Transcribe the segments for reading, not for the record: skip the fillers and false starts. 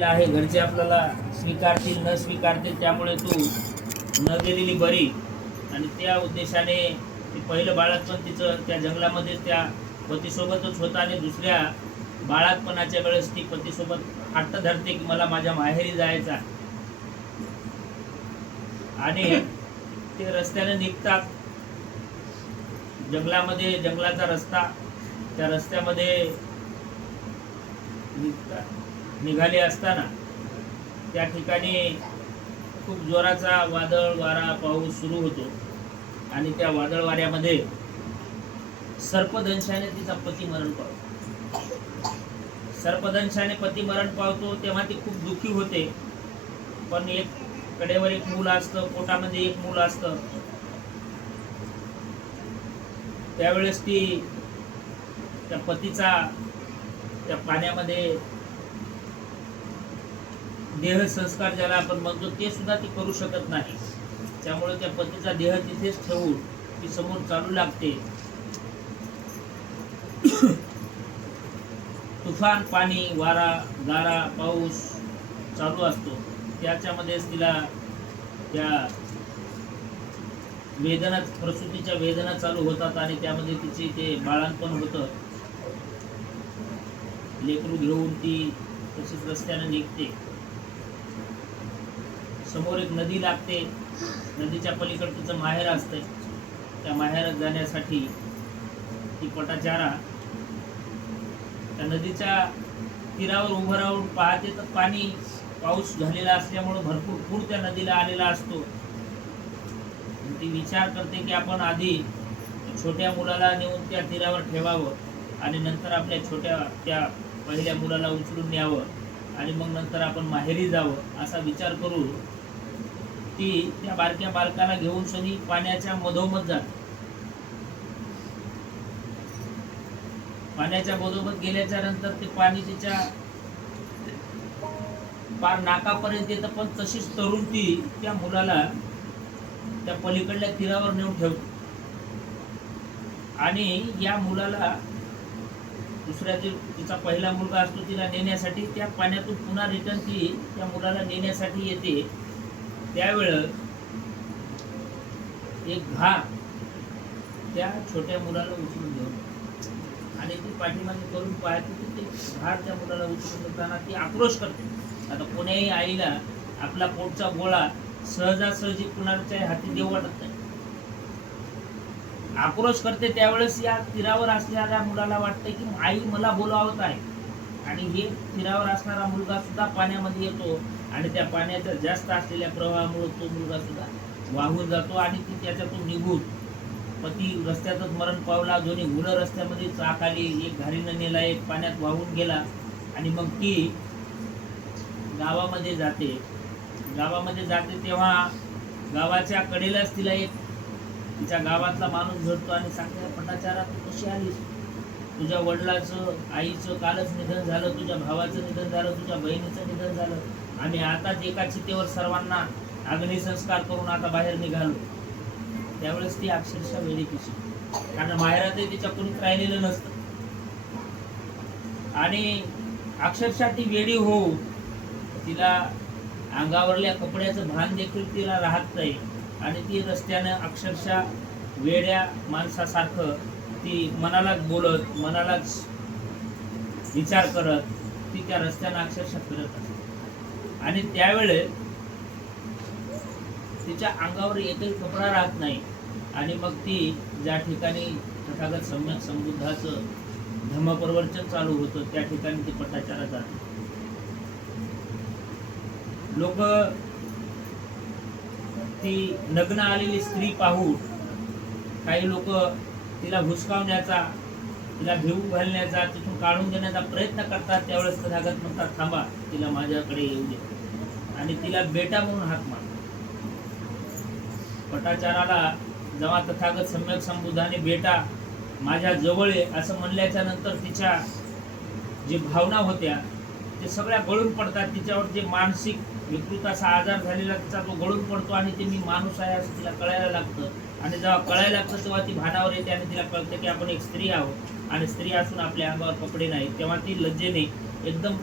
केलेला आहे. घरचे आपल्याला स्वीकारतील न स्वीकारतील, त्यामुळे तू न गेलेली बरी. आणि त्या उद्देशाने ते पहिलं बाळातपण तिचं त्या जंगलामध्ये त्या पतीसोबतच होतं आणि दुसऱ्या बाळातपणाच्या वेळेस ती पतीसोबत हट्ट धरते की मला माझ्या माहेरी जायचा. आणि ते रस्त्याने निघतात जंगलामध्ये, जंगलाचा रस्ता, त्या रस्त्यामध्ये निघाले असताना त्या ठिकाणी खूप जोराचा वादळ वारा पाऊस सुरू होतो. आणि त्या वादळ वाऱ्यामध्ये सर्पदंशाने तिचा पती मरण पावतो. सर्पदंशाने पती मरण पावतो तेव्हा ती खूप दुःखी होते. पण एक कडेवर एक मूल असतं, पोटामध्ये एक मूल असतं. त्यावेळेस ती त्या पतीचा त्या पाण्यामध्ये देह संस्कार ज्याला आपण म्हणतो ते सुद्धा ती करू शकत नाही. त्यामुळे त्या पतीचा देह तिथेच ठेवून ती समोर चालू लागते. तुफान पाणी, वारा, गारा, पाऊस चालू असतो. त्याच्यामध्येच तिला त्या वेदना, प्रसूतीच्या वेदना चालू होतात आणि त्यामध्ये तिची ते बाळंतपण होतं. लेकरू घेऊन ती तशीच रस्त्याने निघते. समोर एक नदी लागते. नदीच्या पलीकडे तिचं माहेर असतंय. त्या माहेरात जाण्यासाठी ती पटाचारा त्या नदीच्या तीरावर उभं राहून पाहते तर पाणी, पाऊस झालेला असल्यामुळे भरपूर पूर त्या नदीला आलेला असतो. ती विचार करते की आपण आधी छोट्या मुलाला नेऊन त्या तीरावर ठेवावं आणि नंतर आपल्या छोट्या त्या पहिल्या मुलाला उचलून न्यावं आणि मग नंतर आपण माहेरी जावं, असा विचार करून ती त्या बारक्या बालकाला घेऊन सनी पाण्याच्या मधोमध जाते. पाण्याच्या मधोमध गेल्याच्या नंतर ते पाणी तिच्या पार नाकापर्यंत येतं. पण तशीच तरुण ती त्या मुलाला त्या पलीकडल्या तीरावर नेऊन ठेवते. आणि या मुलाला दुसऱ्या जे तिचा पहिला मुलगा असतो तिला नेण्यासाठी त्या पाण्यातून पुन्हा रिटर्न ती त्या मुलाला नेण्यासाठी येते. त्यावेळेस एक घार त्या छोट्या मुलाला उचलून घेऊन आणि ती पाठीमागे करून पाहते की ते घार त्या मुलाला उचलून घेताना ती आक्रोश करते. आता कोण्याही आईला आपला पोटचा गोळा सहजासहजी कुणाच्याही हाती देऊ वाटत नाही. आक्रोश करते. त्यावेळेस या तीरावर असणाऱ्या मुलाला वाटतं की आई मला बोलावत आहे. आणि हे तीरावर असणारा मुलगा सुद्धा पाण्यामध्ये येतो आणि त्या पाण्याच्या जास्त असलेल्या प्रवाहामुळे तो मुलगा सुद्धा वाहून जातो आणि ती त्याच्यातून निघून पती रस्त्यातच मरण पावला. दोन्ही मुलं रस्त्यामध्ये चाक आली, एक घारीनं नेला, एक पाण्यात वाहून गेला. आणि मग ती गावामध्ये जाते. गावामध्ये जाते तेव्हा गावाच्या कडेलाच तिला एक तिच्या गावातला माणूस भेटतो आणि सांगते, पटाचारा तू कशी आलीस? तुझ्या वडिलाचं, आईचं कालच निधन झालं, तुझ्या भावाचं निधन झालं, तुझ्या बहिणीचं निधन झालं. आम्ही आताच एका चितेवर सर्वांना अग्निसंस्कार करून आता बाहेर निघालो. त्यावेळेस ती अक्षरशः वेडी पिशी, कारण माहेरातही तिच्या कुणीच राहिलेलं नसतं. आणि अक्षरशः ती वेडी होऊन तिला अंगावरल्या कपड्याचं भान देखील तिला राहत नाही. आणि ती रस्त्यानं अक्षरशः वेड्या माणसासारखं ती मनालाच बोलत, मनालाच विचार करत ती त्या रस्त्यानं अक्षरशः फिरत असते. आणि त्यावेळेस तिच्या अंगावर एकही कपडा राहत नाही. आणि मग ती ज्या ठिकाणी तथागत सम्यक संबुद्धाचं धम्मप्रवचन चालू होतं त्या ठिकाणी ती पटाचारा जाते. लोक ती नग्न आलेली स्त्री पाहून काही लोक तिला हुसकावण्याचा, तिला भिवू घालण्याचा, तिथून काढून देण्याचा प्रयत्न करतात. त्यावेळेस तथागत म्हणतात, थांबा, तिला माझ्याकडे येऊ दे. आणि तिला बेटा म्हणून हाक मारतात. पटाचाराला जेव्हा तथागत सम्यक संबुद्धाने बेटा माझ्या जवळ आहे असं म्हणल्याच्या नंतर तिच्या जे भावना होत्या ते सगळ्या गळून पडतात. तिच्यावर जे मानसिक विकृत असा आजार झालेला तिचा तो गळून पडतो आणि ते मी माणूस आहे असं तिला कळायला लागतं. आणि जेव्हा कळायला लागतं तेव्हा ती भानावर येते आणि तिला कळतं की आपण एक स्त्री आहोत आणि स्त्री असून आपल्या अंगावर कपडे नाही. तेव्हा ती लज्जेने एकदम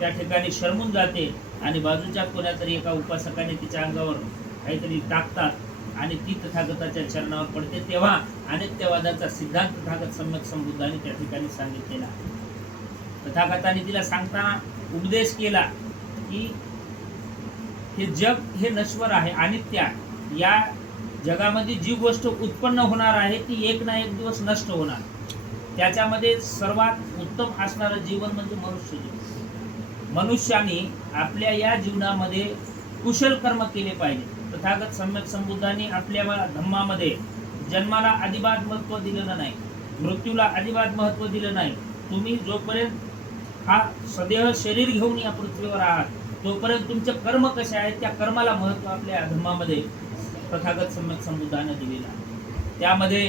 त्या ठिकाणी शरमून जाते आणि बाजूच्या कोणातरी एका उपासकाने तिच्या अंगावर काहीतरी टाकतात आणि ती तथागताच्या चरणावर पडते. तेव्हा अनित्यवादाचा सिद्धांत तथागत सम्यक संबुद्धाने त्या ठिकाणी सांगितलेला. तथागताने तिला सांगताना उपदेश केला की हे जग हे नश्वर आहे, अनित्य आहे. या जगामध्ये जी गोष्ट उत्पन्न होणार आहे ती एक ना एक दिवस नष्ट होणार. त्याच्यामध्ये सर्वात उत्तम असणारं जीवन म्हणजे मनुष्य जीवन. मनुष्याने आपल्या या जीवनामध्ये कुशल कर्म केले पाहिजे. तथागत सम्यक संबुद्धांनी आपल्या धम्मामध्ये जन्माला अजिबात महत्त्व दिलेलं नाही, मृत्यूला अजिबात महत्त्व दिलं नाही. तुम्ही जोपर्यंत हा सदेह शरीर घेऊन या पृथ्वीवर आहात तोपर्यंत तुमचे कर्म कसे आहेत त्या कर्माला महत्त्व आपल्या धम्मामध्ये तथागत सम्यक संबुद्धाने दिलेला. त्यामध्ये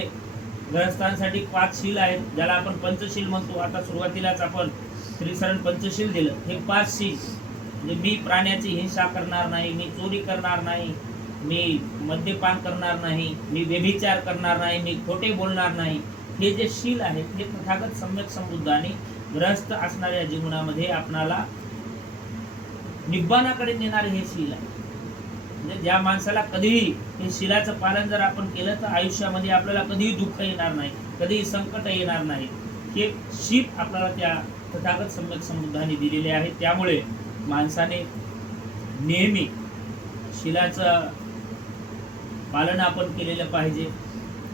गृहस्थांसाठी 5 शील आहेत, ज्याला आपण पंचशील म्हणतो. आता सुरुवातीलाच आपण त्रिसरण पंचशील दिलं. हे 5 शील म्हणजे मी प्राण्याची हिंसा करणार नाही, मी चोरी करणार नाही, मी मद्यपान करणार नाही, मी व्यभिचार करणार नाही, मी खोटे बोलणार नाही. हे जे शील आहेत हे तथागत सम्यक संबुद्धाने ग्रस्त असणाऱ्या जीवनामध्ये आपणाला निब्बाणाकडे नेणारे हे शील आहे. म्हणजे ज्या माणसाला कधीही हे शीलाचं पालन जर आपण केलं तर आयुष्यामध्ये आपल्याला कधीही दुःख येणार नाही, कधीही संकट येणार नाही. हे शील आपल्याला त्या तथागत सम्यक संबुद्धाने दिलेले आहे. त्यामुळे माणसाने नेहमी शीलाचं पालन आपण केलेलं पाहिजे.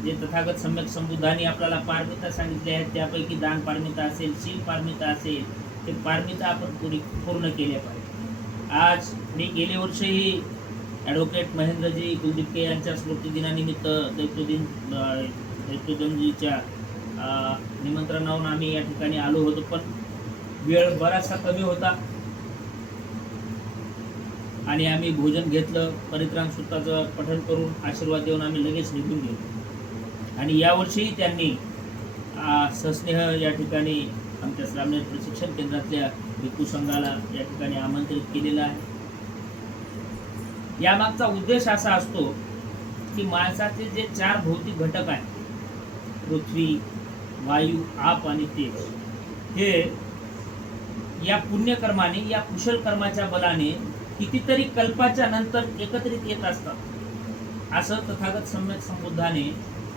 जे तथागत सम्यक संबुद्धांनी आपल्याला पारमिता सांगितले आहेत त्यापैकी दान पारमिता असेल, शील पारमिता असेल, ते पारमिता आपण पूर्ण केल्या पाहिजे. आज मी गेले वर्षही ॲडव्होकेट महेंद्रजी कुलदीपके यांच्या स्मृतिदिनानिमित्त दैत्योदनजीच्या निमंत्रणावरून आम्ही या ठिकाणी आलो होतो, पण वेळ बराचसा कमी होता आणि आम्ही भोजन घेतलं. परित्राण सूत्राचं पठण करून आशीर्वाद देऊन आम्ही लगेच निघून गेलो. आणि यावर्षीही त्यांनी सस्नेह या ठिकाणी आमच्या श्रामनेर प्रशिक्षण केंद्रातल्या भिक्खू संघाला या ठिकाणी आमंत्रित केलेलं आहे. यामागचा उद्देश असा असतो की माणसाचे जे 4 भौतिक घटक आहेत, पृथ्वी, वायू, आप आणि तेज, हे या पुण्यकर्माने, या कुशल कर्माच्या बलाने कितीतरी कल्पाच्या नंतर एकत्रित येत असतात. असं तथागत सम्यक संबुद्धाने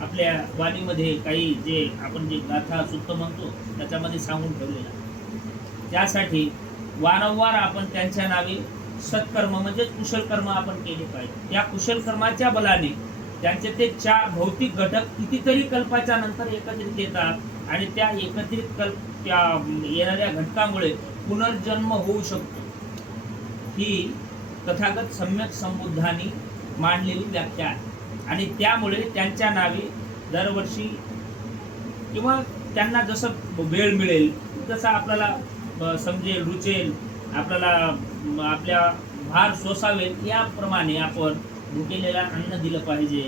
आपल्या वाणीमध्ये काही जे आपण जे गाथा सुक्त म्हणतो त्याच्यामध्ये सांगून ठेवलेला. त्यासाठी वारंवार आपण त्यांच्या नावे सत्कर्म म्हणजे कुशल कर्म आपण केले पाहिजे. त्या कुशल कर्माच्या बलाने त्यांचे ते 4 भौतिक घटक कितीतरी कल्पाच्या नंतर एकत्रित येतात आणि त्या एकत्रित त्या येणाऱ्या घटकामुळे पुनर्जन्म होऊ शकतो. ही तथागत सम्यक संबुद्धांनी मांडलेली व्याख्या आहे. आणि त्यामुळे त्यांच्या नावे दरवर्षी किंवा त्यांना जसं वेळ मिळेल तसं आपल्याला समजेल, रुचेल, आपल्याला आपल्या भार सोसावेल याप्रमाणे आपण भुकेलेला अन्न दिलं पाहिजे.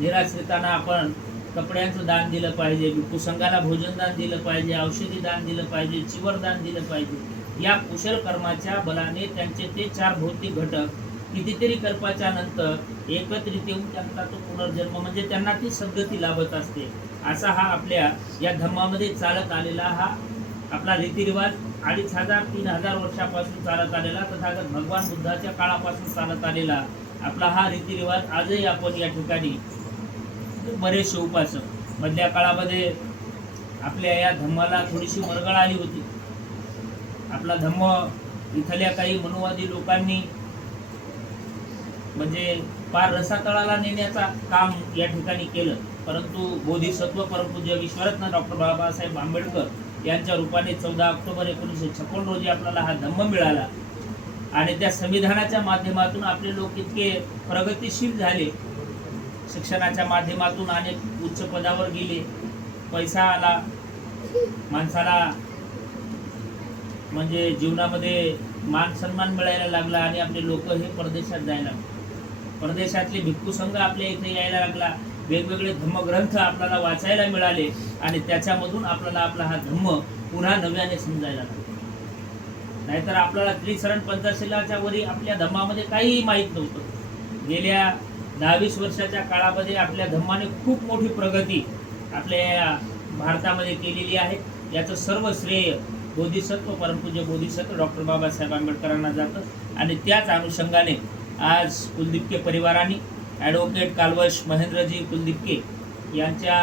निराश्रितांना आपण कपड्यांचं दान दिलं पाहिजे, भिक्खू संघाला भोजनदान दिलं पाहिजे, औषधी दान दिलं पाहिजे, चिवरदान दिलं पाहिजे. या कुशल कर्माच्या बलाने त्यांचे ते 4 भौतिक घटक कितीतरी कल्पाच्या नंतर एकत्रित येऊन त्यांचा तो पुनर्जन्म म्हणजे त्यांना ती सद्गती लाभत असते. असा हा आपल्या या धर्मामध्ये चालत आलेला हा आपला रीतिरिवाज 2500-3000 वर्षापासून चालत आलेला, तथागत भगवान बुद्धाच्या काळापासून चालत आलेला आपला हा रीतिरिवाज आजही आपण या ठिकाणी बरेचसे उपासक. मधल्या काळामध्ये आपल्या या धम्माला थोडीशी मरगळ आली होती. आपला धम्म इथल्या काही मनुवादी लोकांनी म्हणजे पार रसातळाला नेण्याचा काम या ठिकाणी केलं, परंतु बोधिसत्व परमपूज्य विश्वरत्न डॉक्टर बाबासाहेब आंबेडकर यांच्या रूपाने 14 ऑक्टोबर 1956 रोजी आपल्याला हा धम्म मिळाला. आणि त्या संविधानाच्या माध्यमातून आपले लोक इतके प्रगतिशील झाले, शिक्षणाच्या माध्यमातून अनेक उच्च पदावर गेले, पैसा आला, माणसाला म्हणजे जीवनामध्ये मान सन्मान मिळायला लागला आणि आपले लोक हे परदेशात जायला लागले. परदेशातले भिक्खू संघ आपल्या इथे यायला लागला, वेगवेगळे धम्मग्रंथ आपल्याला वाचायला मिळाले आणि त्याच्यामधून आपल्याला आपला हा धम्म पुन्हा नव्याने समजायला लागला. नाहीतर आपल्याला त्रिसरण पंचशीलाच्या वरी आपल्या धम्मामध्ये काहीही माहीत नव्हतं. गेल्या 10-20 वर्षाच्या काळामध्ये आपल्या धम्माने खूप मोठी प्रगती आपल्या भारतामध्ये केलेली आहे. याचं सर्व श्रेय बोधिसत्व परमपूज्य बोधिसत्व डॉक्टर बाबासाहेब आंबेडकरांना जातं आणि त्याच अनुषंगाने आज कुलदीपके परिवाराने ॲडव्होकेट कालवश महेंद्रजी कुलदीपके यांच्या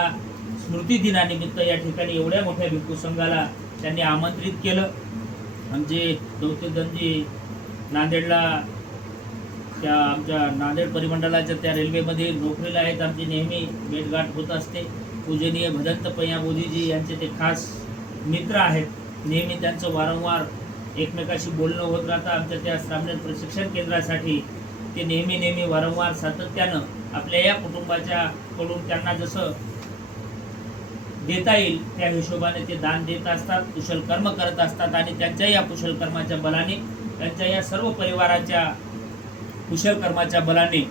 स्मृतिदिनानिमित्त या ठिकाणी एवढ्या मोठ्या भिक्खू संघाला त्यांनी आमंत्रित केलं. आमचे दौत्यदनजी नांदेडला त्या आमच्या नांदेड परिमंडळाच्या त्या रेल्वेमध्ये नोकरीला आहेत. आमची नेहमी भेटगाठ होत असते. पूजनीय भदंत पय्या बोधीजी यांचे ते खास मित्र आहेत. नेहमी त्यांचं वारंवार एकमेकाशी बोलणं होत राहतं. आमच्या त्या श्रामणेर प्रशिक्षण केंद्रासाठी ते नेहमी वारंवार सातत्यानं आपल्या या कुटुंबाच्या कडून त्यांना जसं देता येईल त्या हिशोबाने ते दान देत असतात, कुशल कर्म करत असतात आणि त्यांच्या या कुशल कर्माच्या बलाने, त्यांच्या या सर्व परिवाराच्या कुशल कर्माच्या बलाने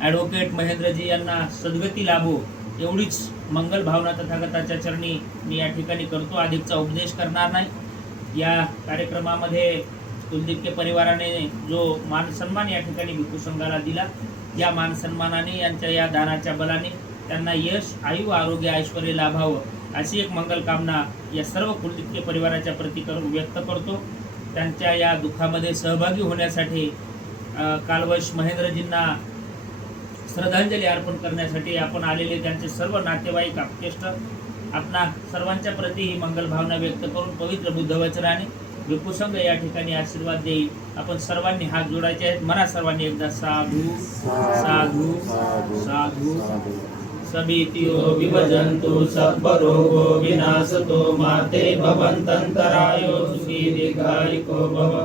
ॲडव्होकेट महेंद्रजी यांना सद्गती लाभो एवढीच मंगल भावना तथागताच्या चरणी मी या ठिकाणी करतो. अधिकचा उपदेश करणार नाही. या कार्यक्रमामध्ये कुलदीपके परिवाराने जो मान सन्मान या ठिकाणी भिक्खू संघाला दिला, या मान सन्मानाने यांच्या या दानाच्या बलाने त्यांना यश, आयु, आरोग्य, ऐश्वर्य लाभावं अशी एक मंगल कामना या सर्व कुलदीपके परिवाराच्या प्रती करून व्यक्त करतो. त्यांच्या या दुःखामध्ये सहभागी होण्यासाठी कालवश महेंद्रजींना श्रद्धांजली अर्पण करण्यासाठी आपण आलेले त्यांचे सर्व नातेवाईक, आप्तेष्ट आपणा सर्वांच्या प्रती ही मंगल भावना व्यक्त करून पवित्र बुद्धवचनाने भिक्खू संघ या ठिकाणी आशीर्वाद देईल. आपण सर्वांनी हात जोडायचे आहेत. म्हणा सर्वांनी एकदा साधू साधू साधू. सभीतियो विभजन्तु सर्वरोगो विनाशतो माते भवन्तन्तरायो सुखी दीर्घायुको भव.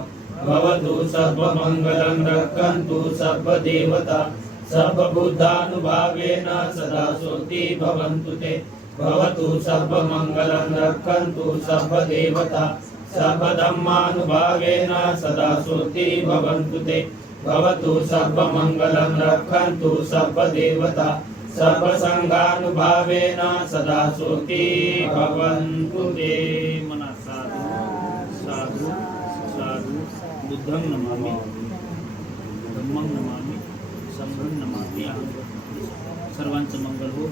भवतु सर्वमङ्गलं रक्षन्तु सर्वदेवता सर्वबुद्धानुभावेन सदा सोति भवन्तु ते. भवतु सर्वमङ्गलं रक्षन्तु सर्वदेवता सर्वधर्मानुभावेन सदा सोति भवन्तु ते. भवतु सर्वमङ्गलं रक्षन्तु सर्वदेवता सर्वसंगानुभावेन सदा सोति भवन्तु ते. मना साधु साधु साधु. बुद्धं नमामि, धम्मं नमामि, संघं नमामि. सर्वांचं मंगल हो.